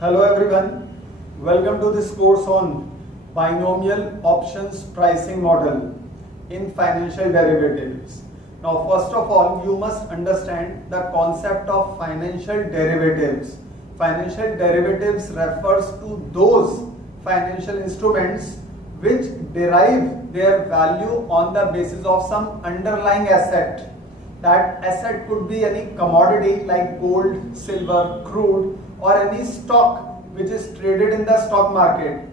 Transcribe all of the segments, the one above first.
Hello everyone, welcome to this course on binomial options pricing model in financial derivatives. Now first of all, you must understand the concept of financial derivatives. Financial derivatives refers to those financial instruments which derive their value on the basis of some underlying asset. That asset could be any commodity like gold, silver, crude, or any stock which is traded in the stock market.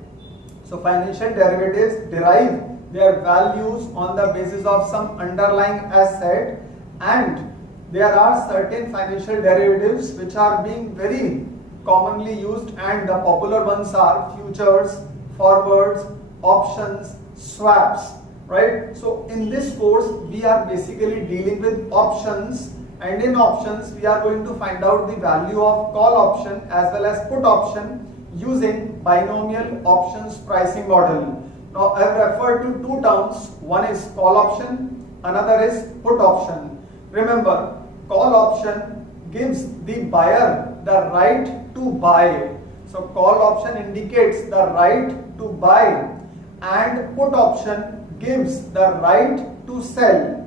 So financial derivatives derive their values on the basis of some underlying asset, and there are certain financial derivatives which are being very commonly used, and the popular ones are futures, forwards, options, swaps, right? So in this course we are basically dealing with options, and in options we are going to find out the value of call option as well as put option using binomial options pricing model. Now I have referred to two terms, one is call option, another is put option. Remember, call option gives the buyer the right to buy. So call option indicates the right to buy, and put option gives the right to sell.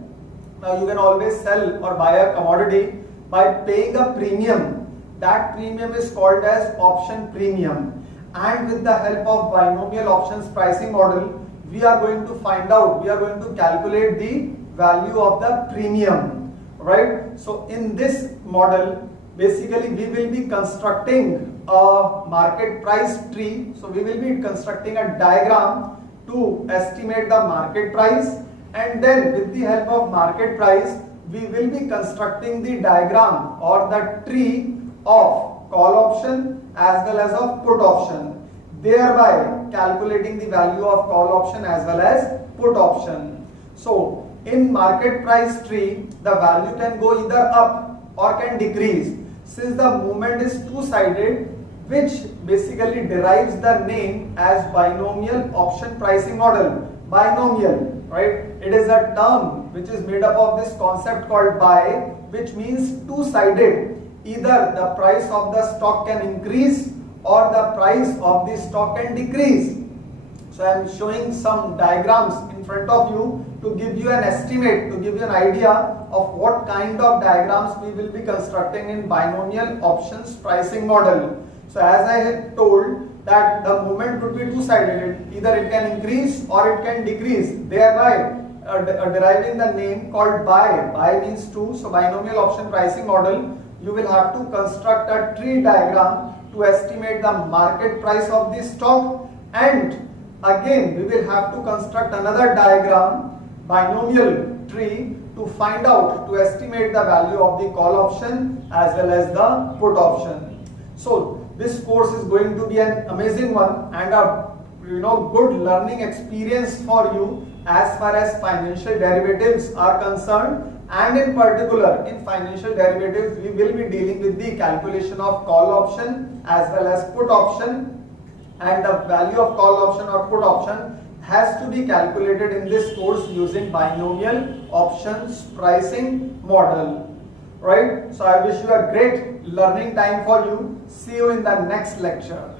Now you can always sell or buy a commodity by paying a premium. That premium is called as option premium, and with the help of binomial options pricing model we are going to find out, we are going to calculate the value of the premium, right? So in this model basically we will be constructing a market price tree. So we will be constructing a diagram to estimate the market price, and then with the help of market price we will be constructing the diagram or the tree of call option as well as of put option, thereby calculating the value of call option as well as put option. So in market price tree the value can go either up or can decrease. Since the movement is two-sided, which basically derives the name as binomial option pricing model. Binomial, right? It is a term which is made up of this concept called bi, which means two-sided. Either the price of the stock can increase or the price of the stock can decrease. So I am showing some diagrams in front of you to give you an estimate, to give you an idea of what kind of diagrams we will be constructing in binomial options pricing model. So as I had told that the movement could be two-sided, either it can increase or it can decrease, thereby deriving the name called bi. Bi means two, so binomial option pricing model, you will have to construct a tree diagram to estimate the market price of this stock, and again we will have to construct another diagram, binomial tree, to find out, to estimate the value of the call option as well as the put option. So this course is going to be an amazing one and a good learning experience for you as far as financial derivatives are concerned. And in particular in financial derivatives we will be dealing with the calculation of call option as well as put option, and the value of call option or put option has to be calculated in this course using binomial options pricing model, right? So I wish you a great learning time for you. See you in the next lecture.